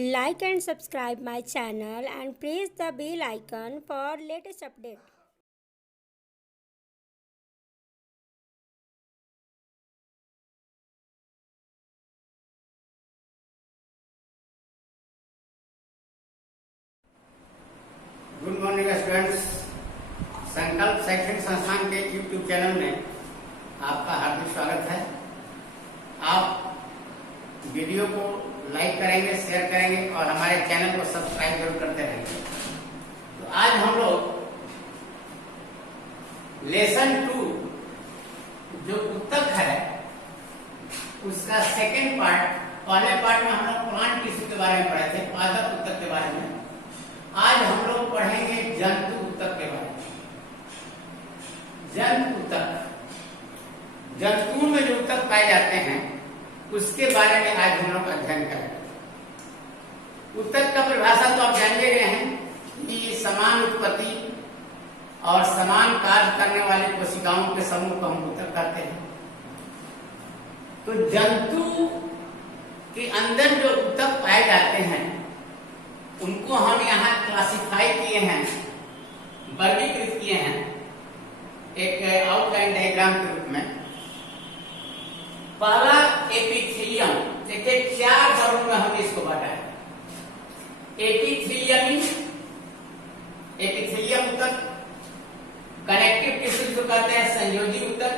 Like and subscribe my channel and press the bell icon for latest update. Good morning students. संकल्प शैक्षणिक संस्थान के YouTube channel में आपका हार्दिक स्वागत है। आप वीडियो को लाइक करेंगे, शेयर करेंगे और हमारे चैनल को सब्सक्राइब जरूर करते रहेंगे। तो आज हम लोग लेसन 2 जो उत्तक है उसका सेकेंड पार्ट, पहले पार्ट में हम लोग प्लांट टिश्यू के बारे में पढ़े थे, पादप उत्तक के बारे में। आज हम लोग पढ़ेंगे जंतु उत्तक के बारे में। जंतु उत्तक, जंतुओं में जो उत्तक पाए जाते हैं उसके बारे में आज हम लोग अध्ययन करेंगे। उत्तक का परिभाषा तो आप जान गए हैं कि समान उत्पत्ति और समान कार्य करने वाली कोशिकाओं के समूह को हम उत्तक कहते हैं। तो जंतु के अंदर जो उत्तक पाए जाते हैं उनको हम यहाँ क्लासिफाई किए हैं, वर्गीकृत किए हैं एक आउटलाइन डायग्राम के रूप में। पहला एपिथेलियम, देखिए 4 वर्गों में हमने इसको बांटा है। एपिथेलियम उत्तक, कनेक्टिव टिश्यू जो कहते हैं संयोजी उत्तक,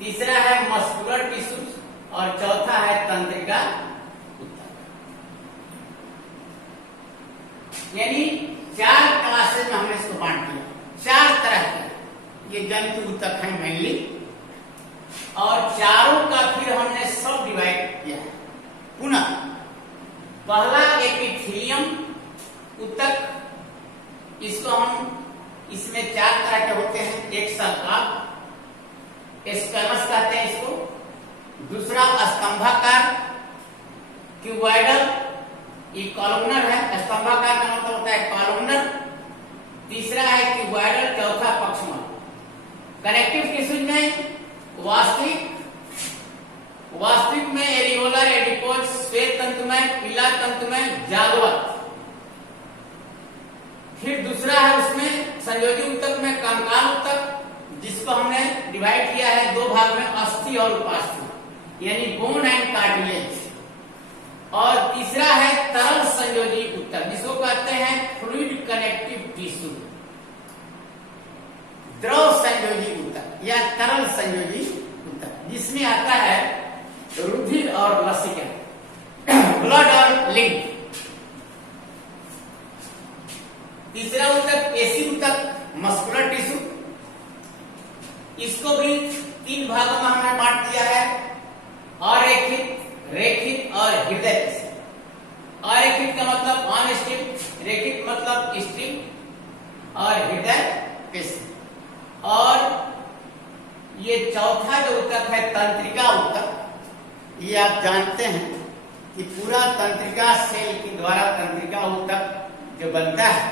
तीसरा है मस्कुलर टिश्यू और चौथा है तंत्रिका उत्तक। यानी 4 क्लासेस में हमने इसको बांट दिया। 4 तरह के ये जंतु उत्तक है मेनली, और चारों का फिर हमने सब डिवाइड किया है पुनः। पहला एपिथेलियम उत्तक, इसको हम, इसमें 4 तरह के होते हैं। एक सर्पाकार, स्क्वैमस कहते हैं इसको। दूसरा स्तंभाकार, क्यूबॉइडल, ये कॉलमनर है। स्तंभाकार का मतलब होता है कॉलमनर। तीसरा है क्यूबॉइडल, चौथा पक्षमल। कनेक्टिव टिश्यू में वास्तविक में एरियोलर, एडिपोज, श्वेत तंतुमय, पीला तंतुमय, जालवत। फिर दूसरा है उसमें संयोजी उत्तक में कंकाल उत्तक, जिसको हमने डिवाइड किया है 2 भाग में, अस्थि और उपास्थि, यानी बोन एंड कार्टिलेज। और तीसरा है तरल संयोजी उत्तक, जिसको कहते हैं फ्लूइड कनेक्टिव टिश्यू, द्रव संयोजी उत्तक या तरल संयोजी उत्तक, जिसमें आता है रुधिर और लसिका, ब्लड और लिंक। तीसरा उत्तक पेशी उत्तक, मस्कुलर टिश्यू, इसको भी 3 भागों में हमने बांट दिया है, अरेखित, रेखित और हृदय पेशी। अरेखित का मतलब अनस्ट्रिप, रेखित मतलब स्ट्रिप और हृदय पेशी। और ये चौथा जो उत्तक है तंत्रिका उत्तक, ये आप जानते हैं कि पूरा तंत्रिका सेल के द्वारा तंत्रिका उत्तक जो बनता है,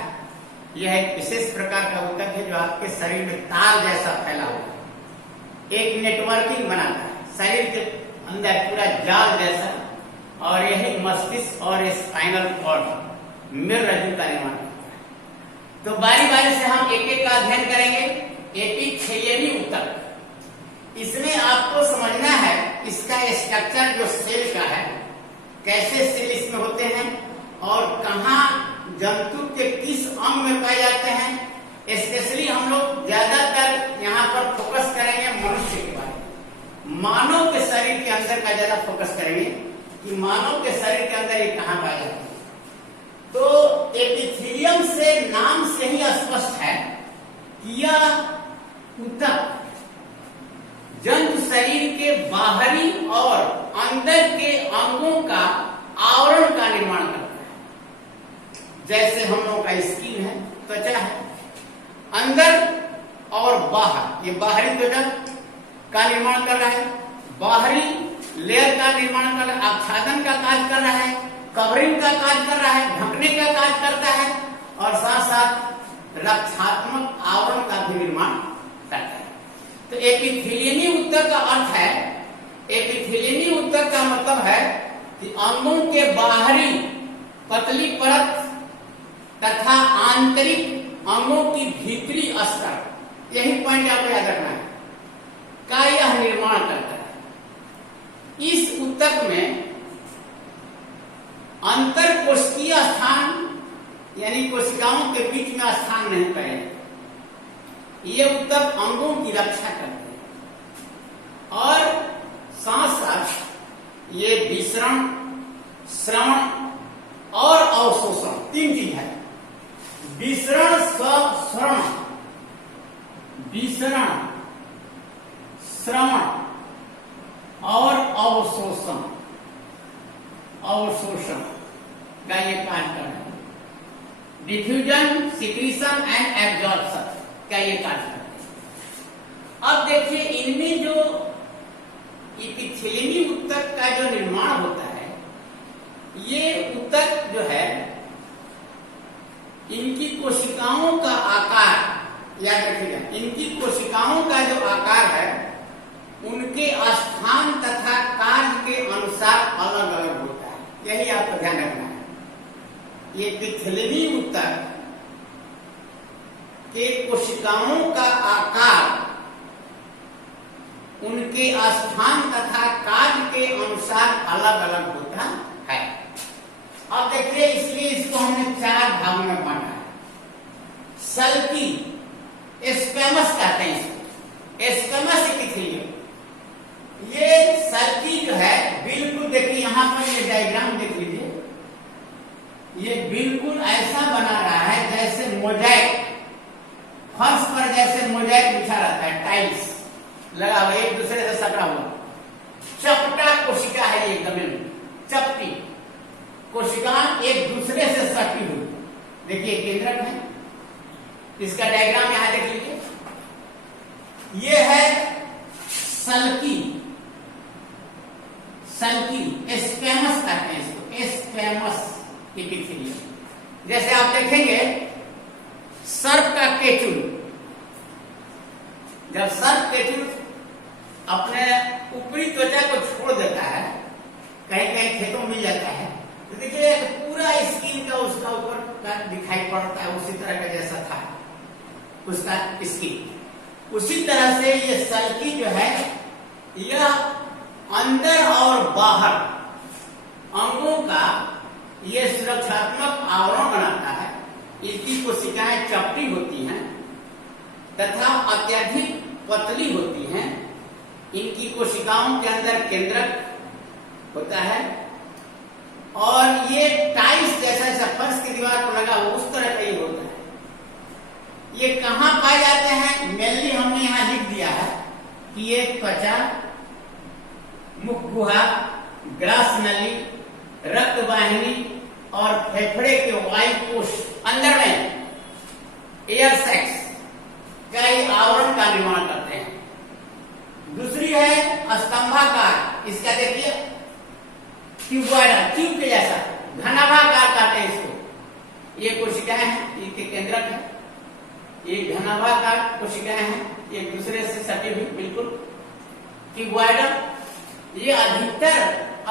यह एक विशेष प्रकार का उत्तक है जो आपके शरीर में तार जैसा फैला हुआ है, एक नेटवर्किंग बनाता है शरीर के अंदर पूरा जाल जैसा। और यही मस्तिष्क और स्पाइनल कॉर्ड, मेरुरज्जु का निर्माण करता है। तो बारी बारी से हम एक एक का अध्ययन करेंगे। एपिथेलियमी उत्तक, इसमें आपको समझना है इसका स्ट्रक्चर जो सेल का है, कैसे सेल इसमें होते हैं और कहाँ जंतु के किस अंग में पाए जाते हैं। स्पेशली हम लोग ज्यादातर यहाँ पर फोकस करेंगे मनुष्य के बारे में, मानव के शरीर के अंदर का ज्यादा फोकस करेंगे कि मानव के शरीर के अंदर ये कहाँ पाए जाते हैं। तो एपिथेलियम से नाम से ही स्पष्ट है कि यह उत्तक जंतु शरीर के बाहरी और अंदर के अंगों का आवरण का निर्माण करता है। जैसे हम लोगों का स्किन है, त्वचा है, अंदर और बाहर, ये बाहरी त्वचा का निर्माण कर रहा है, बाहरी लेयर का निर्माण कर रहा है, आच्छादन का कार्य कर रहा है, कवरिंग का कार्य कर रहा है, ढकने का कार्य करता है, और साथ साथ रक्षात्मक आवरण का भी निर्माण करता है। तो एपिथेलियमी उत्तक का अर्थ है, एपिथेलियमी उत्तक का मतलब है कि अंगों के बाहरी पतली परत तथा आंतरिक अंगों की भीतरी स्तर, यही पॉइंट आपको याद रखना है, का यह निर्माण करता है। इस ऊतक में अंतर कोशिकीय स्थान यानी कोशिकाओं के बीच में स्थान नहीं पाएगा। ये ऊतक अंगों की रक्षा करते हैं और साथ साथ ये विसरण, श्रवण और अवशोषण, तीन चीज है। विसरण, श्रवण, विसरण, श्रवण और अवशोषण, अवशोषण का ये कार्य कर रहा है। डिफ्यूजन, सिक्रीशन एंड एब्जॉर्प्शन का ये कार्य करते हैं। अब देखिए इनमें जो इपिथेलियमी ऊतक का जो निर्माण होता है, ये ऊतक जो है इनकी कोशिकाओं का आकार याद रखिएगा, इनकी कोशिकाओं का जो आकार है उनके स्थान तथा कार्य के अनुसार अलग अलग होता है, यही आपको ध्यान रखना है। ये इपिथेलियमी ऊतक के कोशिकाओं का आकार उनके स्थान तथा कार्य के अनुसार अलग अलग होता है। अब देखिए, इसलिए इसको हमने चार भागों में बांटा है। सल्की, स्क्वैमस कहते हैं इसको, स्क्वैमस इपिथेलियम। ये सल्की जो है बिल्कुल देखिए, यहां पर ये डायग्राम देख लीजिए, ये बिल्कुल ऐसा बना रहा है जैसे मोजाइक, फर्श पर जैसे मोजाइक बिछा रहता है, टाइल्स लगा हुआ, एक दूसरे से सटा हुआ। चपटा कोशिका है ये, एकदम चपटी कोशिका एक दूसरे से सटी हुई। देखिए केंद्रक है, इसका डायग्राम यहां देख लीजिए। ये है सल्की, सल्की स्क्वैमस कहते हैं इसको, स्क्वैमस इपिथेलियम। जैसे आप देखेंगे सर्प का केचुल, जब सर्प केचुल अपने ऊपरी त्वचा को छोड़ देता है, कहीं कहीं खेतों में मिल जाता है, तो देखिए पूरा स्किन का उसका ऊपर का दिखाई पड़ता है, उसी तरह का जैसा था उसका स्किन। उसी तरह से ये सल्की जो है यह अंदर और बाहर अंगों का ये सुरक्षात्मक आवरण बनाता है। इसकी कोशिकाएं चपटी होती हैं तथा अत्यधिक पतली होती हैं। इनकी कोशिकाओं के अंदर केंद्रक होता है और ये टाइल्स जैसा जैसा फर्श की दीवार पर लगा हुआ उस तरह का ही होता है। ये कहां पाए जाते हैं? मेनली हमने यहां लिख दिया है कि ये त्वचा, मुख गुहा, ग्रास नली, रक्त वाहिनी और फेफड़े के वायु कोश अंदर में एयर सैक्स का आवरण का निर्माण करते हैं। दूसरी है स्तंभाकार, इसका देखिए ट्यूबॉइडल, ट्यूब के जैसा घनाभाकार कहते हैं इसको। ये कोशिकाएं हैं, इनके केंद्रक है, ये घनाभाकार कोशिकाएं हैं, एक दूसरे से सटी हुई बिल्कुल ट्यूबॉइडल। ये अधिकतर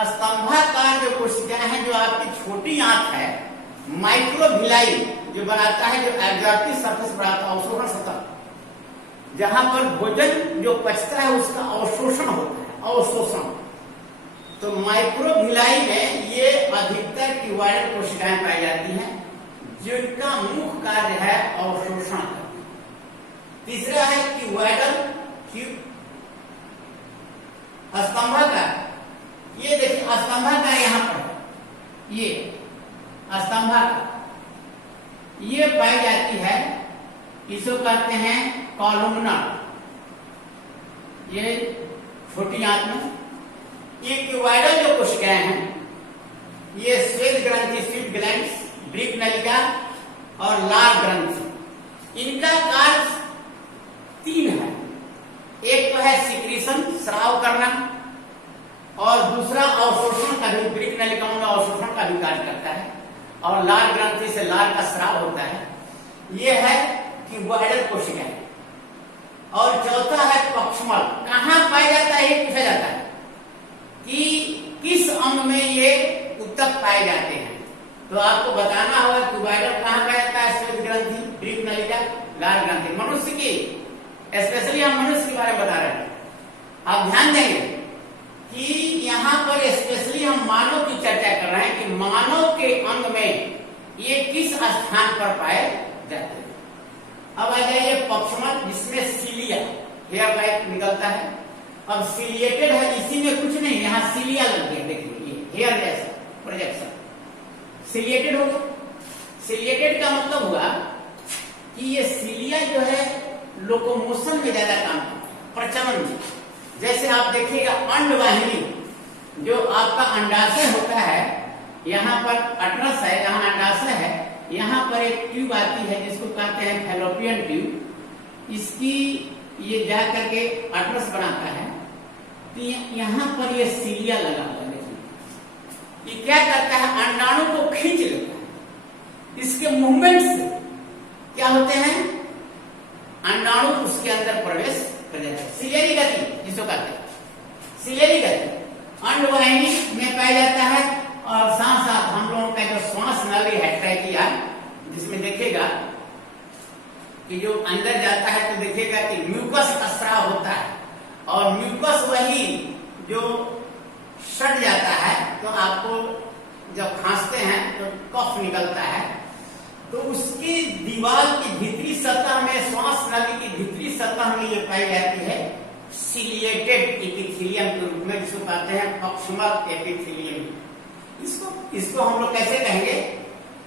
स्तंभाकार जो कोशिकाएं हैं, जो आपकी छोटी आंत है, माइक्रोविलाई जो बनाता है, जो एब्जॉर्प्टिव सरफेस बनाता है, अवशोषण सतह, जहां पर भोजन जो पचता है उसका अवशोषण होता है, अवशोषण। तो माइक्रोविलाई में ये अधिकतर ट्यूबॉइडल कोशिकाएं पाई जाती हैं, जिनका मुख्य कार्य है अवशोषण करना। तीसरा है ट्यूबॉइडल स्तंभाकार। ये देखिए स्तंभाकार यहां पर, ये स्तंभाकार ये पाई जाती है, इसको कहते हैं कॉलमनर। ये छोटी आंत में ये ट्यूबॉइडल जो कोशिकाएं हैं, ये श्वेत ग्रंथि, स्वीट ग्लैंड्स, ब्रीफ नलिका और लाल ग्रंथि, इनका कार्य तीन है। एक तो है सिक्रीशन, स्राव करना, और दूसरा अवशोषण का भी, ब्रीफ नलिकाओं में अवशोषण का भी कार्य करता है, और लाल ग्रंथि से लाल का स्राव होता है। ये है ट्यूबॉइडल कोशिकाएं। और चौथा है पक्षमल। कहां पाया जाता है ये पूछा जाता है कि किस अंग में ये ऊतक पाए जाते हैं। तो आपको बताना होगा क्यूबाइडल कहाँ पाया जाता है, श्वेत ग्रंथि, ब्रीफ नलिका, लाल ग्रंथि। मनुष्य की स्पेशली हम मनुष्य के बारे में बता रहे हैं। आप ध्यान देंगे कि यहाँ पर स्पेशली हम मानव की चर्चा कर रहे हैं कि मानव के अंग में ये किस स्थान पर पाए जाते हैं। अब आ जाइए पक्षमल, जिसमें सीलिया हेयर लाइक निकलता है। अब सीलिएटेड है, इसी में कुछ नहीं, यहाँ सीलिया लग गया, देखिए ये हेयर जैसा प्रोजेक्शन सीलिएटेड होगा। सीलिएटेड का मतलब हुआ कि ये सीलिया जो है लोकोमोशन में ज्यादा काम करता है, प्रचलन में। जैसे आप देखिएगा अंडवाहिनी, जो आपका अंडाशय होता है, यहाँ पर अट्रस है, यहाँ अंडाशय है, यहाँ पर एक ट्यूब आती है जिसको कहते हैं फैलोपियन ट्यूब। इसकी ये जा करके अट्रस बनाता है, तो यहाँ पर ये सीलिया लगा हुआ है। ये क्या करता है, अंडाणु को खींच लेता है। इसके मूवमेंट से क्या होते हैं, अंडाणु उसके अंदर प्रवेश कर जाता है। सिलेरी गति जिसको कहते हैं, सिलेरी गति अंडवाहिनी में पाया जाता है। और साथ साथ हम लोगों का जो श्वास नली है ट्रैकिया, जिसमें देखेगा कि जो अंदर जाता है तो देखेगा कि म्यूकस स्राव होता है, और म्यूकस वही जो सट जाता है, तो आपको जब खांसते हैं तो कफ निकलता है, तो उसकी दीवार की भीतरी सतह में, श्वास नली की भीतरी सतह में ये पाई जाती है सीलिएटेड एपिथेलियम के रूप में, जिसको कहते हैं पक्षमल एपिथेलियम। इसको हम लोग कैसे कहेंगे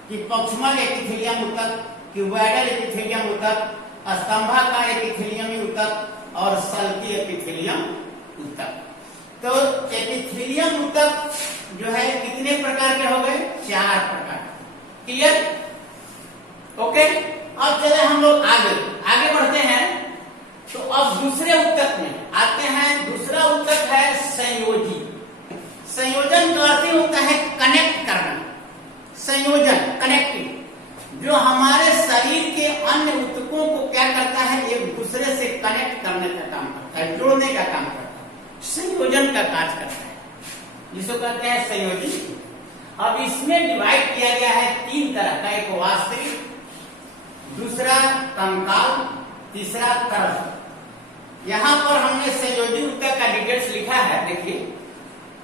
कि पक्षमल एपिथेलियम ऊतक, क्यूबाइडल एपिथेलियम ऊतक, स्तंभाकार एपिथेलियम ऊतक और सल्की एपिथेलियम ऊतक। तो एपिथेलियम ऊतक जो है कितने प्रकार के हो गए, 4 प्रकार। Clear, okay. अब चले हम लोग आगे बढ़ते हैं। तो अब दूसरे ऊतक में आते हैं। दूसरा ऊतक है संयोजी। संयोजन का अर्थ होता है कनेक्ट करना, संयोजन, कनेक्टिंग, जो हमारे शरीर के अन्य ऊतकों को क्या करता है, एक दूसरे से कनेक्ट करने का काम करता है, जोड़ने का काम करता है, संयोजन का कार्य करता है, जिसको कहते हैं संयोजी। अब इसमें डिवाइड किया गया है 3 तरह का, एक वास्तविक, दूसरा कंकाल, तीसरा तरल। यहां पर हमने संयोजी ऊतक का डिटेल्स लिखा है, देखिए।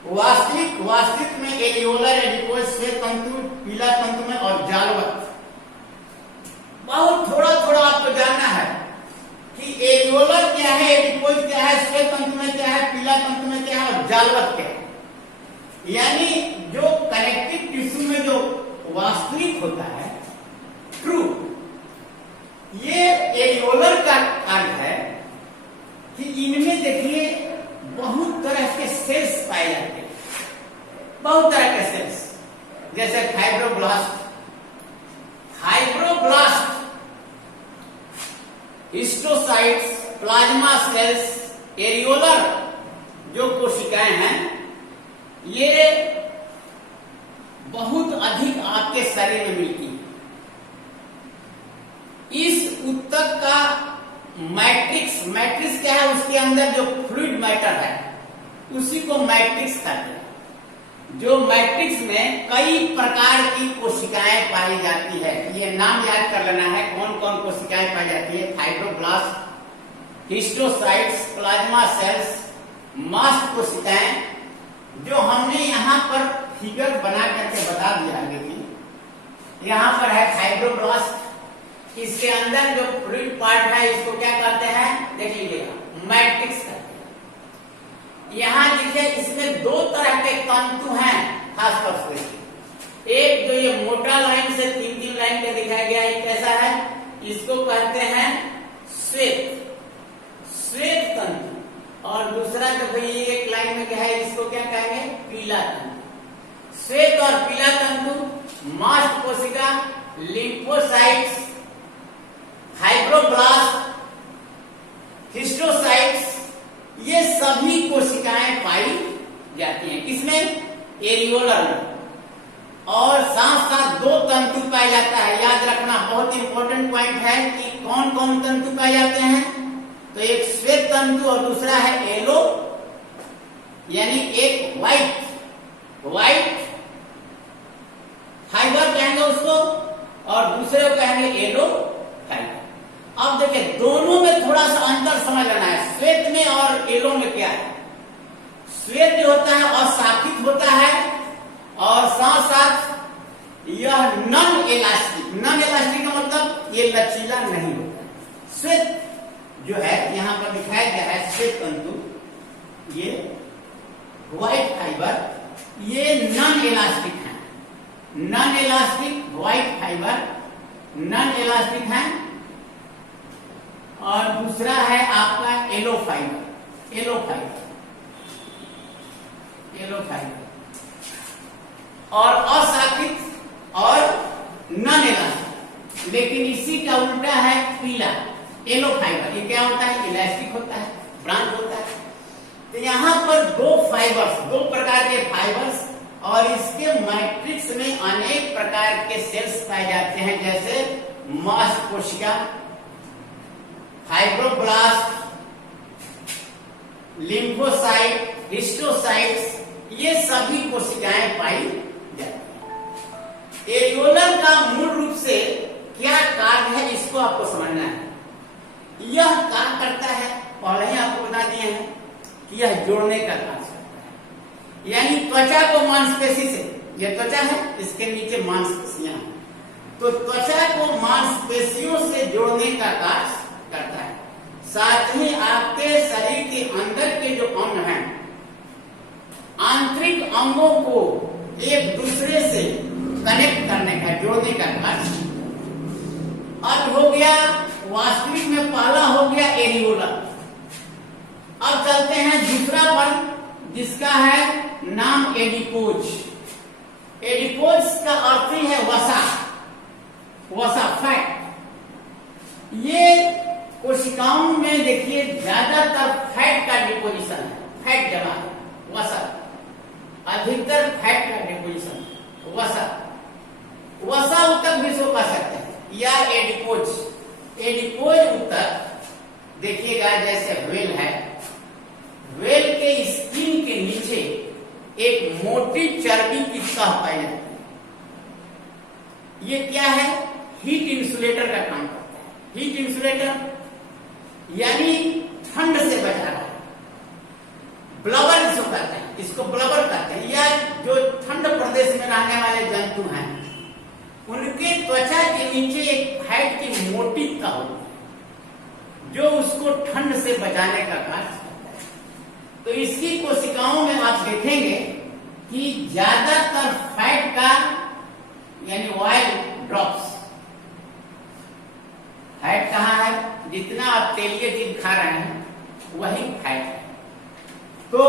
वास्तविक में एरियोलर, एडिपोज, श्वेत तंतु, पीला तंतु में और जालवत। बहुत थोड़ा आपको जानना है कि एरियोलर क्या है, एडिपोज क्या है, श्वेत तंतु में क्या है, पीला तंतु में क्या है और जालवत क्या है। यानी जो कनेक्टिव टिश्यू में जो वास्तविक होता है, ट्रू, ये एरियोलर का कार्य है कि इनमें देखिए बहुत तरह के सेल्स पाए जाते हैं, बहुत तरह के सेल्स, जैसे fibroblast, histiocytes, plasma cells. Areolar जो कोशिकाएं हैं, ये बहुत अधिक आपके शरीर में मिलती है। इस ऊतक का मैट्रिक्स क्या है, उसके अंदर जो फ्लूइड मैटर है उसी को मैट्रिक्स कहते हैं। जो मैट्रिक्स में कई प्रकार की कोशिकाएं पाई जाती है, ये नाम याद कर लेना है कौन कौन कोशिकाएं पाई जाती है। फाइब्रोब्लास्ट, हिस्टोसाइट्स, प्लाज्मा सेल्स, मास्ट कोशिकाएं, जो हमने यहाँ पर फिगर बना करके बता दिया आगे की। यहाँ पर है फाइब्रोब्लास्ट, इसके अंदर जो फ्लूइड पार्ट है इसको क्या कहते हैं, देख लीजिएगा, मैट्रिक्स कहते हैं। यहाँ देखिए इसमें 2 तरह के तंतु हैं खासतौर से। एक जो ये मोटा लाइन से 3-3 लाइन का दिखाया गया, ये कैसा है, इसको कहते हैं श्वेत तंतु। और दूसरा जो भाई एक लाइन में क्या है, इसको क्या कहेंगे, पीला तंतु। श्वेत और पीला तंतु मास्ट कोशिका, लिम्फोसाइट्स, फाइब्रोब्लास्ट, हिस्टोसाइट्स, ये सभी कोशिकाएं पाई जाती हैं। किसमें, एरियोलर में। और साथ साथ 2 तंतु पाए जाता है, याद रखना, बहुत इंपॉर्टेंट पॉइंट है कि कौन कौन तंतु पाए जाते हैं। तो एक श्वेत तंतु और दूसरा है येलो, यानी एक व्हाइट फाइबर कहेंगे उसको, और दूसरे को कहेंगे एलो फाइबर। अब देखिए दोनों में थोड़ा सा अंतर समझ लेना है, श्वेत में और एलो में क्या है। श्वेत जो होता है अशाखित होता है और साथ साथ यह नॉन इलास्टिक। नॉन इलास्टिक का मतलब ये लचीला नहीं होता। श्वेत जो है यहां पर दिखाया गया है, श्वेत तंतु, ये व्हाइट फाइबर, ये नॉन इलास्टिक है। Non elastic white fibre non elastic है। और दूसरा है आपका yellow fibre. Yellow fibre, yellow fibre और अशाखित और नॉन इलास्टिक। लेकिन इसी का उल्टा है पीला, एलो फाइबर। ये क्या होता है? इलास्टिक होता है, ब्रांच होता है। तो यहां पर दो फाइबर्स, दो प्रकार के फाइबर्स, और इसके मैट्रिक्स में अनेक प्रकार के सेल्स पाए जाते हैं, जैसे मास्ट कोशिका, फाइब्रोब्लास्ट, लिम्फोसाइट, हिस्टोसाइट्स, ये सभी कोशिकाएं पाई जाती हैं। एरियोलर का मूल रूप से क्या कार्य है इसको आपको समझना है। यह काम करता है, पहले ही आपको बता दिए हैं कि यह जोड़ने का कार्य करता है। यानी त्वचा को मांसपेशी से, यह त्वचा है, इसके नीचे मांसपेशियां हैं, तो त्वचा को मांसपेशियों से जोड़ने का कार्य करता है। साथ ही आपके शरीर के अंदर के जो अंग हैं, आंतरिक अंगों को एक दूसरे से कनेक्ट करने का, जोड़ने का कार्य। अब हो गया वास्तविक में, पहला हो गया एरियोलर। अब चलते हैं दूसरा वर्ग, जिसका है नाम एडिपोज। एडिपोज का अर्थ ही है वसा, वसा, फैट। ये कोशिकाओं में देखिए ज्यादातर फैट का डिपोजिशन है, फैट जमा है, वसा, अधिकतर फैट का डिपोजिशन, वसा। वसा उत्तक भी इसको कह सकते हैं, या एडिपोज। एडिपोज उत्तक देखिएगा जैसे व्हेल है, व्हेल के स्किन के नीचे एक मोटी चर्बी की सतह पाई जाती है। ये क्या है? हीट इंसुलेटर का काम करता है। हीट इंसुलेटर यानी ठंड से बचा रहा है। ब्लबर इसको कहते हैं, इसको ब्लबर कहते हैं। या जो ठंड प्रदेश में रहने वाले जंतु हैं, उनके त्वचा के नीचे एक फैट की मोटी तह होती है, जो उसको ठंड से बचाने का कार्य करता है। तो इसकी कोशिकाओं में आप देखेंगे कि ज्यादातर फैट का, यानी ऑयल ड्रॉप्स, फैट कहाँ है? जितना आप तेलीय चीज खा रहे हैं वही फैट है। तो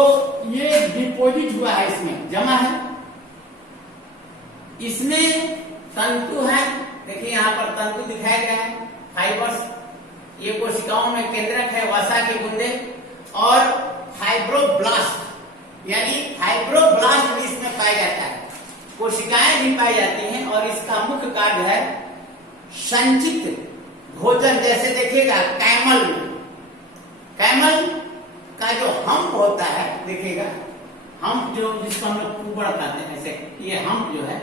ये डिपोजिट हुआ है, इसमें जमा है। इसमें तंतु है, देखिए यहाँ पर तंतु दिखाया गया है, फाइबर्स। ये कोशिकाओं में केंद्रक है, वसा के बूंदे। और फाइब्रोब्लास्ट, यानी फाइब्रोब्लास्ट भी इसमें पाया जाता है, कोशिकाएं भी पाई जाती हैं। और इसका मुख्य कार्य है संचित भोजन। जैसे देखिएगा कैमल, कैमल का जो हम्प होता है, देखिएगा हम्प जो, जिसको हम लोग कुबड़ कहते हैं, ऐसे ये हम्प जो है,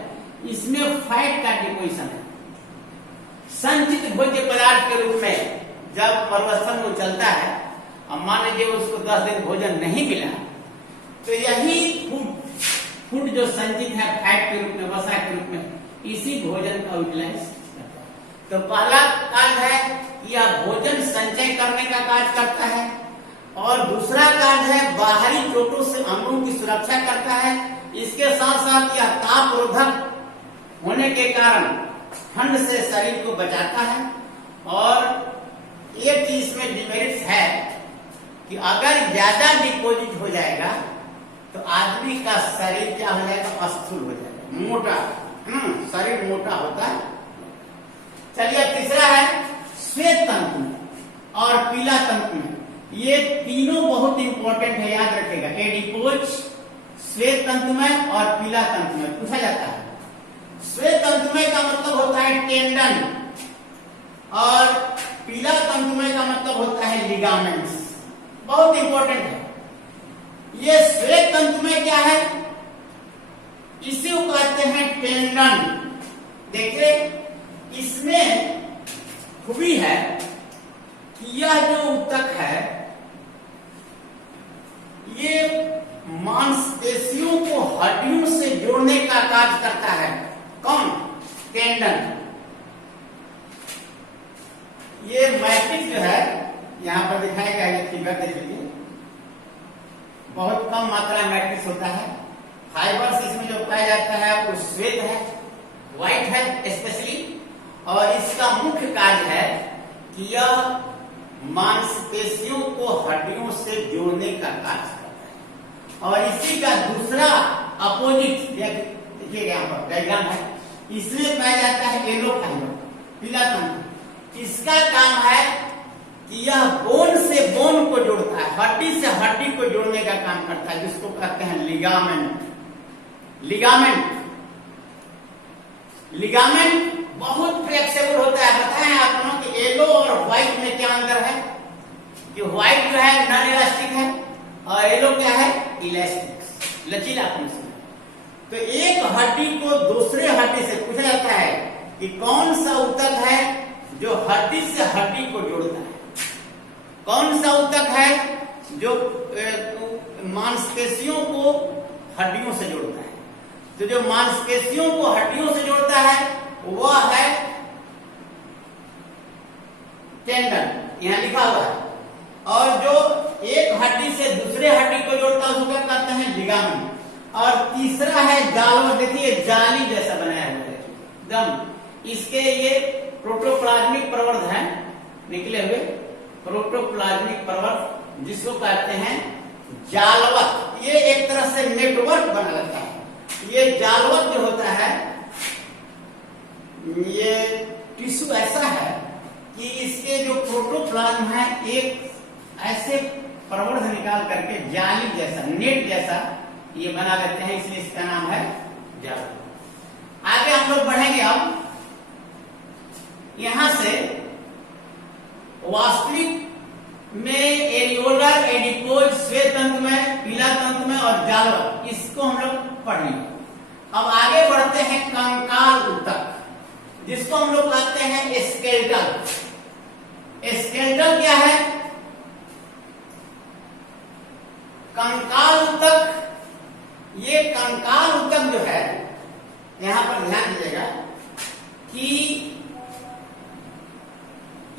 इसमें फैट का डिपोजिशन है। संचित भोज्य पदार्थ के रूप में जब प्रवर्तन वो चलता है, अब मान लीजिए उसको 10 दिन भोजन नहीं मिला, तो यही फूड जो संचित है फैट के रूप में, वसा के रूप में, इसी भोजन का यूटिलाइज करता है। तो पहला कार्य है यह भोजन संचय करने का कार्य करता है, और दूसरा कार्य है बाहरी चोटों से अंगों की सुरक्षा करता है। इसके साथ साथ यह तापरोधक होने के कारण ठंड से शरीर को बचाता है। और एक चीज इसमें डिमेरिट्स है कि अगर ज्यादा डिपोजिट हो जाएगा तो आदमी का शरीर क्या हो जाएगा? स्थूल हो जाएगा, मोटा, शरीर मोटा होता है। चलिए तीसरा है श्वेत तंतु और पीला तंतु। ये तीनों बहुत इंपॉर्टेंट है, याद रखेगा। एडिपोज, श्वेत तंतुमय और पीला तंतुमय पूछा जाता है। श्वेत तंतुमय का मतलब होता है टेंडन, और पीला तंतुमय का मतलब होता है लिगामेंट्स। बहुत इंपॉर्टेंट है। ये श्वेत तंतुमय क्या है? इसे कहते हैं टेंडन, देखिए इसमें खूबी है कि यह जो ऊतक है ये मांसपेशियों को हड्डियों से जोड़ने का कार्य करता है। कौन? टेंडन। ये मैट्रिक्स जो है यहां पर दिखाया गया है, फिगर देख लीजिए, बहुत कम मात्रा में मैट्रिक्स होता है। फाइबर्स इसमें जो पाया जाता है वो श्वेत है, व्हाइट है स्पेशली, और इसका मुख्य कार्य है कि यह मांसपेशियों को हड्डियों से जोड़ने का कार्य करता है। और इसी का दूसरा अपोजिट देखिए यहाँ पर डायग्राम है, इसमें पाया जाता है येलो फाइबर, पीला तंतु। इसका काम है कि यह बोन से बोन को जोड़ता है, हड्डी से हड्डी को जोड़ने का काम करता है, जिसको कहते हैं लिगामेंट। लिगामेंट बहुत फ्लेक्सिबल होता है। बताएं आप लोगों कि येलो और व्हाइट में क्या अंतर है? कि व्हाइट जो है नॉन इलास्टिक है और येलो क्या है? इलास्टिक, लचीलापन से। तो एक हड्डी को दूसरे हड्डी से पूछा जाता है कि कौन सा ऊतक है जो हड्डी से हड्डी को जोड़ता है, कौन सा ऊतक है जो मांसपेशियों को हड्डियों से जोड़ता है। तो जो मांसपेशियों को हड्डियों से जोड़ता है वह है टेंडन, यहां लिखा हुआ है। और जो एक हड्डी से दूसरे हड्डी को जोड़ता है उसको क्या कहते हैं? लिगामेंट। और तीसरा है जालवर, देखिए जाली जैसा बनाया हुआ है एकदम। इसके ये प्रोटोप्लाज्मिक प्रवर्ध है, निकले हुए प्रोटोप्लाज्मिक प्रवर्ध, जिसको कहते हैं जालवत। ये एक तरह से नेटवर्क बना रहता है। ये जालवत जो होता है ये टिश्यू ऐसा है कि इसके जो प्रोटोप्लाज्म है एक ऐसे प्रवर्ध निकाल करके जाली जैसा, नेट जैसा ये बना लेते हैं, इसलिए इसका नाम है जालवत। आगे हम लोग बढ़ेंगे। अब यहां से वास्तविक में एरियोलर, एडिपोज, श्वेत तंतु में, पीला तंतु में और जालवत, इसको हम लोग पढ़ेंगे। अब आगे बढ़ते हैं कंकाल ऊतक, जिसको हम लोग कहते हैं स्केलेटल। स्केलेटल क्या है? कंकाल ऊतक। ये कंकाल ऊतक जो है, यहां पर ध्यान दीजिएगा कि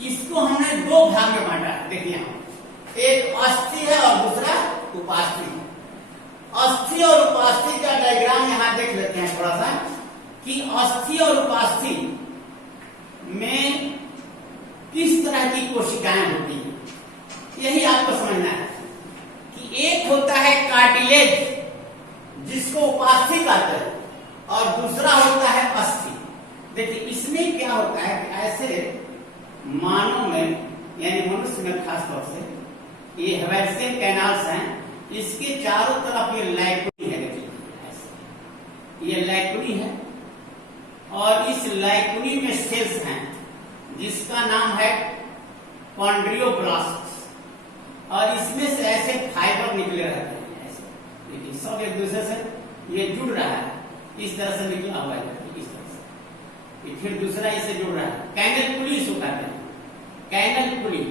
इसको हमने दो भाग में बांटा है। देखिए एक अस्थि है और दूसरा उपास्थि है। अस्थि और उपास्थि का डायग्राम यहां देख लेते हैं थोड़ा सा, कि अस्थि और उपास्थि में किस तरह की कोशिकाएं होती हैं, यही आपको समझना है। कि एक होता है कार्टिलेज, जिसको उपास्थि कहते हैं, और दूसरा होता है अस्थि। देखिए इसमें क्या होता है कि ऐसे मानव में, यानी मनुष्य में खास तौर से, ये हेवेल्सियन कैनाल्स हैं, इसके चारों तरफ ये लैकुनी है। देखिए ये लैकुनी है और इस लैकुनी में सेल्स हैं जिसका नाम है कॉन्ड्रियोब्लास्ट, और इसमें से ऐसे फाइबर निकले रहते हैं। ऐसे देखिए सब एक दूसरे से ये जुड़ रहा है, इस तरह से निकला हुआ है, इस तरह से। ये फिर दूसरा इसे जुड़ रहा है, कैनल पुली इसको कहते हैं, कैनल पुली,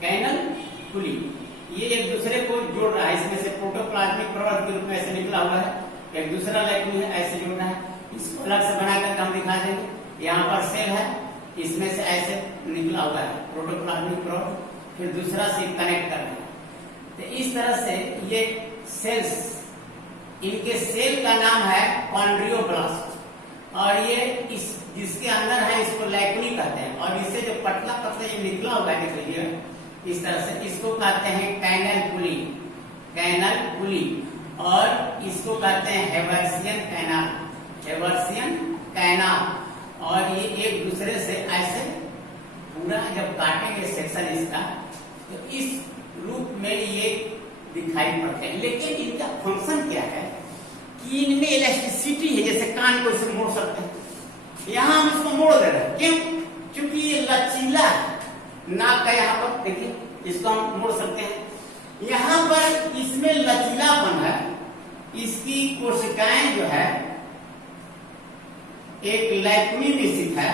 कैनल पुली। ये एक दूसरे को जोड़ रहा है, इसमें से प्रोटोप्लाज्मिक प्रवर्ध के रूप में ऐसे निकला हुआ है, एक दूसरा लैकुनी है, ऐसे जोड़ रहा है। इसको अलग से बना करके हम दिखा देंगे। यहाँ पर सेल है, इसमें से ऐसे निकला हुआ है प्रोटोप्लाज्मिक प्रवर्ध, फिर दूसरा से कनेक्ट कर रहा है। तो इस तरह से ये सेल्स, इनके सेल का नाम है कॉन्ड्रियोब्लास्ट, और ये इस जिसके अंदर है इसको लैकुनी कहते हैं, और इससे जो पतला पतला ये निकला हुआ है, देख लीजिए इस तरह से, इसको कहते हैं कैनल पुली, कैनल पुली। और इसको कहते हैं हेवर्सियन कैनाल, हेवर्सियन कैनाल। और ये एक दूसरे से ऐसे पूरा जब काटेंगे सेक्शन इसका, तो इस रूप में ये दिखाई पड़ते हैं। लेकिन इनका फंक्शन क्या है कि इनमें इलास्टिसिटी है, जैसे कान को इसे मोड़ सकते हैं, यहां हम इसको मोड़ दे रहे हैं। क्यों? क्योंकि ये लचीला है। नाक का यहाँ पर देखिए, इसको हम मोड़ सकते हैं। यहां पर इसमें लचीलापन है, इसकी कोशिकाएं जो है एक लैकुनी में स्थित है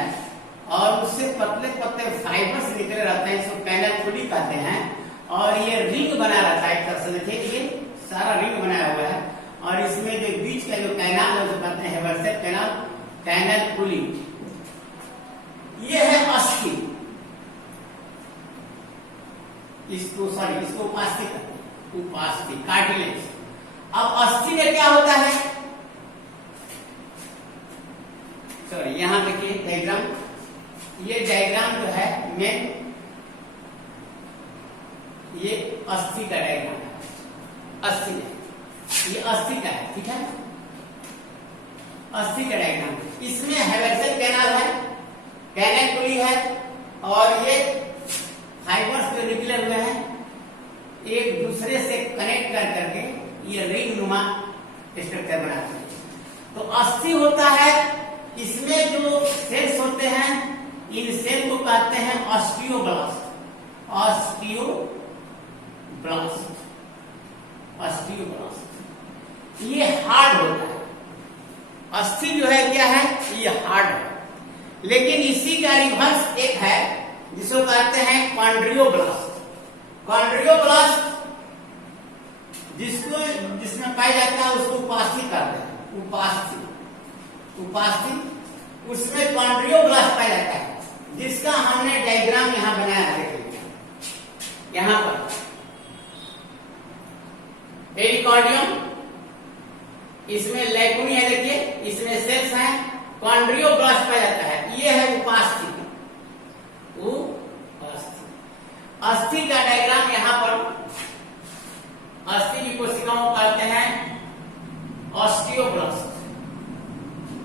और उससे पतले पतले फाइबर्स निकले रहते हैं, इसको कैनाल पुली कहते हैं। और ये रिंग बना रहता है, एक तरह से देखिए ये सारा रिंग बनाया हुआ है और इसमें जो बीच का जो कैनाल है उसको कहते हैं हेबरसेट कैनाल, कैनाल पुली। ये है अस्थि, इसको उपास्थि कहते हैं, उपास्थि कार्टिलेज। अब अस्थि में क्या होता है, सॉरी यहां देखिए डायग्राम, ये डायग्राम जो है मेन ये अस्थि का डायग्राम है, अस्थि ये अस्थि का है, ठीक है, अस्थि का डायग्राम। इसमें हेबरसेट कैनाल है, कैनाल पुली है और ये फाइबर्स जो निकले हुए हैं एक दूसरे से कनेक्ट कर करके ये रिंग नुमा स्ट्रक्चर बनाते हैं। तो अस्थि होता है, इसमें जो सेल्स होते हैं इन सेल को कहते हैं ऑस्टियोब्लास्ट, ऑस्टियोब्लास्ट, ऑस्टियोब्लास्ट। ये हार्ड होता है, अस्थि जो है क्या है, ये हार्ड है। लेकिन इसी का रिवर्स एक है जिसको कहते हैं कॉन्ड्रियोब्लास्ट। कॉन्ड्रियोब्लास्ट जिसमें पाया जाता है उसको उपास्थि कहते हैं, उपास्थि उसमें कॉन्ड्रियोब्लास्ट पाया जाता है, जिसका हमने डायग्राम यहां बनाया है, देखिए यहां पर पेरिकार्डियम, इसमें लैकुनी है, देखिए इसमें सेल्स हैं, कॉन्ड्रियोब्लास्ट पाया जाता है, ये है उपास्थि। अस्थि का डायग्राम यहां पर, अस्थि की कोशिकाओं को कहते हैं ऑस्टियोब्लास्ट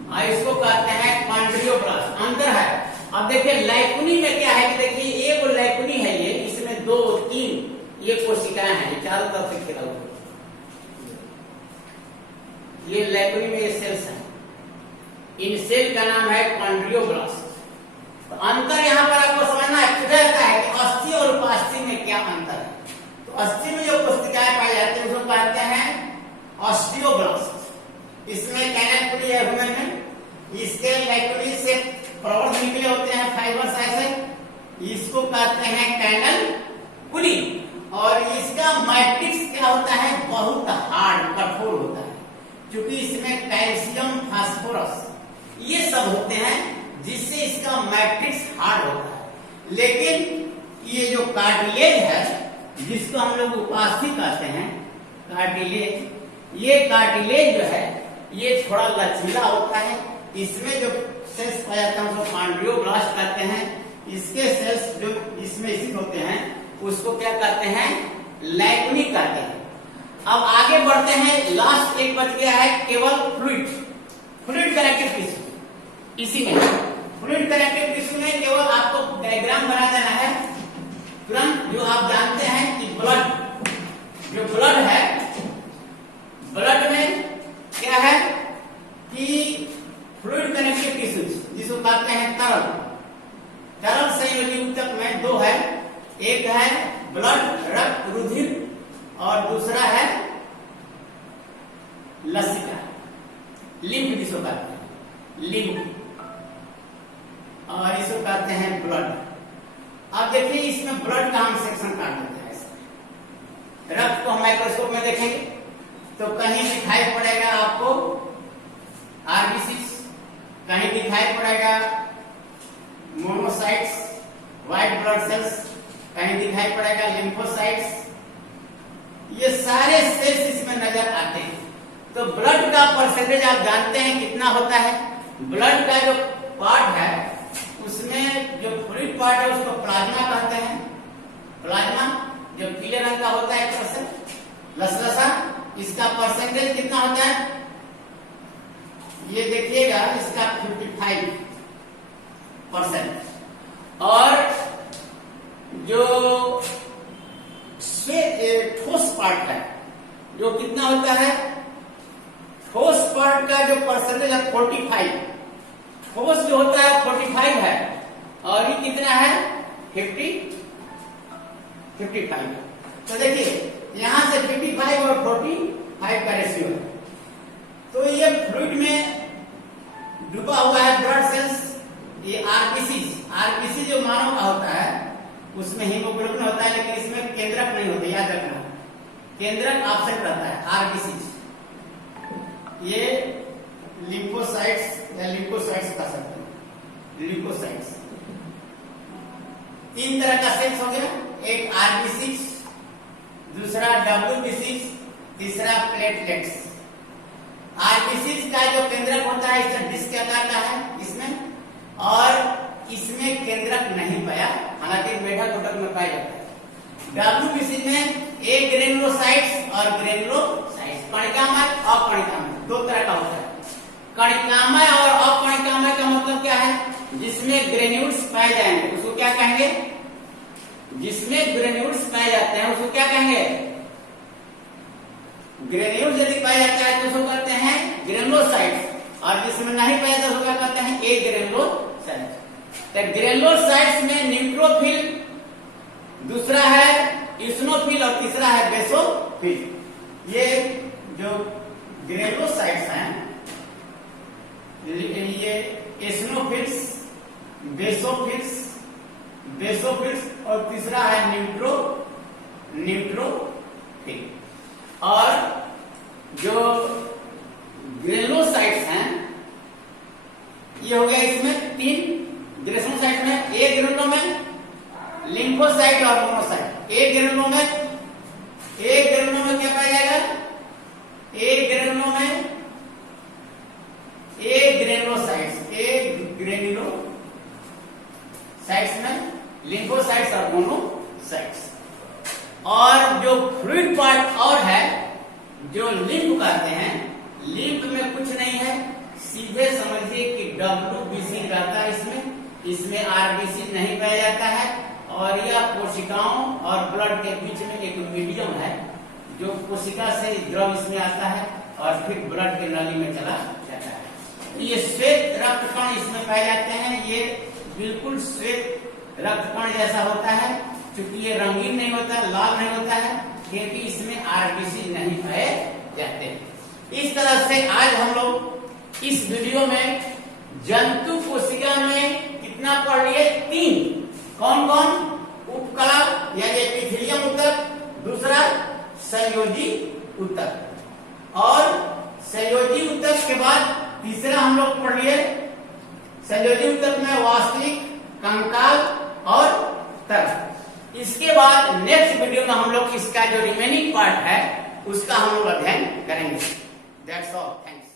और इसको कहते हैं कॉन्ड्रियोब्लास्ट। अंतर है। अब देखिए लैकुनी में क्या है कि देखिए एक लैकुनी है, ये इसमें 2-3 ये कोशिकाएं हैं, चारों तरफ से घिरा हुआ, ये लैकुनी में ये सेल्स हैं, इन सेल का नाम है कॉन्ड्रियोब्लास्ट। तो अंतर यहां पर आपको समझना रहता है कि अस्थि और उपास्थि में क्या अंतर है। तो अस्थि में जो कोशिकाएं पाई जाती है उसको कहते हैं ऑस्टियोब्लास्ट। इसमें कैनाल पुली है ह्यूमन में, इसके लैकुनी से प्रवर्ध निकले होते हैं फाइबर्स ऐसे, इसको कहते हैं कैनाल पुली। और इसका मैट्रिक्स क्या होता है, बहुत हार्ड, कठोर होता है, क्योंकि इसमें कैल्शियम, फास्फोरस ये सब होते हैं जिससे इसका मैट्रिक्स हार्ड होता है। लेकिन ये जो कार्टिलेज है जिसको हम लोग उपास्थि कहते हैं, कार्टिलेज, ये कार्टिलेज जो है ये थोड़ा लचीला होता है। इसमें जो सेल्स पाया जाता है उसको कॉन्ड्रियोब्लास्ट कहते हैं। इसके सेल्स जो इसमें स्थित होते हैं उसको क्या कहते हैं, लैकुनी कहते हैं। अब आगे बढ़ते हैं, लास्ट एक बच गया है केवल फ्लूइड, फ्लूइड कनेक्टिव टिश्यू। इसी में फ्लूइड कनेक्टिव टिश्यू में केवल आपको डायग्राम बना देना है तुरंत। जो आप जानते हैं कि ब्लड, जो ब्लड है, ब्लड में क्या है कि फ्लूइड कनेक्टिव टिश्यू जिसको कहते हैं तरल, तरल संयोजी ऊतक में 2 है, एक है ब्लड, रक्त, रुधिर, और दूसरा है लसिका, लिम्फ जिसको कहते हैं, लिम्फ, और इसको कहते हैं ब्लड। अब देखिए इसमें ब्लड का हम सेक्शन काट देते हैं। रक्त को हम माइक्रोस्कोप में देखेंगे तो कहीं दिखाई पड़ेगा आपको आरबीसीज, कहीं दिखाई पड़ेगा मोनोसाइट्स, व्हाइट ब्लड सेल्स, कहीं दिखाई पड़ेगा लिम्फोसाइट्स, ये सारे सेल्स इसमें नजर आते हैं। तो ब्लड का परसेंटेज आप जानते हैं कितना होता है। ब्लड का जो पार्ट है उसमें जो फ्लूइड पार्ट है उसको प्लाज्मा कहते हैं। प्लाज्मा जो पीले रंग का होता है 1%, लसलसा, इसका परसेंटेज कितना होता है, ये देखिएगा, इसका 55%। और जो ठोस पार्ट है जो कितना होता है, ठोस पार्ट का जो परसेंटेज है 45, ठोस जो होता है 45 है, और ये कितना है 55। तो देखिए यहां से 55 और 45 का रेशियो है। तो ये फ्लूइड में डूबा हुआ है ये आरबीसी जो मानव का होता है उसमें हीमोग्लोबिन होता है, लेकिन इसमें केंद्रक नहीं होते, याद रखना, केंद्रक एब्सेंट रहता है आरबीसी। ये लिम्फोसाइट्स या लिम्फोसाइट्स कह सकते हैं, लिम्फोसाइट्स। 3 तरह का सेल्स हो गया, एक आरबीसी, दूसरा डब्ल्यूबीसी, तीसरा प्लेटलेट्स। आरबीसी का जो केंद्रक होता है इसमें डिस्क के आकार का है इसमें, और इसमें केंद्रक नहीं पाया, हालांकि मेढक घटक में पाया जाता है। डब्ल्यूबीसी में एक ग्रेनुलोसाइट्स और ग्रेनुलोसाइट्स, कणिकामय और कणिकामय 2 तरह का होता है। कणिकामय और अपकणिकामय का मतलब क्या है? जिसमें ग्रेन्यूल्स पाए जाएंगे उसको क्या कहेंगे? जिसमें ग्रेन्यूल्स पाए जाते हैं उसको क्या कहेंगे? ग्रेन्यूल्स यदि पाया जाता है तो उसको कहते हैं ग्रेनुलोसाइट्स, और जिसमें नहीं पाया जाता उसको क्या कहते हैं? एग्रेनुलोसाइट्स। तो ग्रेनुलोसाइट्स में न्यूट्रोफिल, दूसरा है इस्नोफिल और तीसरा है बेसोफिल। ये जो ग्रेनुलोसाइट्स हैं ये एस्नोफिल्स, बेसोफिल्स और तीसरा है न्यूट्रोफिल। और जो ग्रेनुलोसाइट्स हैं ये हो गया, इसमें 3 ग्रेनुलोसाइट में, एक ग्रेनुलो में लिम्फोसाइट और मोनोसाइट। एक ग्रेनुलो में क्या पाया जाएगा? एक ग्रेनुलोसाइट्स, में लिम्फोसाइट्स और मोनोसाइट्स। और जो फ्लूइड पार्ट और है जो लिम्फ कहते हैं, लिम्फ में कुछ नहीं है, सीधे समझिए कि डब्ल्यूबीसी रहता है इसमें आरबीसी नहीं पाया जाता है, और यह कोशिकाओं और ब्लड के बीच में एक मीडियम है, जो कोशिका से द्रव इसमें आता है और फिर ब्लड के नली में चला जाता है। ये श्वेत रक्त कण इसमें पाए जाते हैं, ये बिल्कुल श्वेत रक्त कण जैसा होता है, क्योंकि ये रंगीन नहीं होता, लाल नहीं होता है, क्योंकि इसमें आरबीसी नहीं पाए जाते। इस तरह से आज हम लोग इस वीडियो में जंतु कोशिका में कितना पढ़ लिए? 3। कौन कौन? उपकला यानी एपिथेलियम ऊतक, दूसरा संयोजी ऊतक, और संयोजी ऊतक के बाद तीसरा हम लोग पढ़ लिए संयोजी ऊतक में वास्तविक, कंकाल और तरल। इसके बाद नेक्स्ट वीडियो में हम लोग इसका जो रिमेनिंग पार्ट है उसका हम लोग अध्ययन करेंगे। That's all, thanks.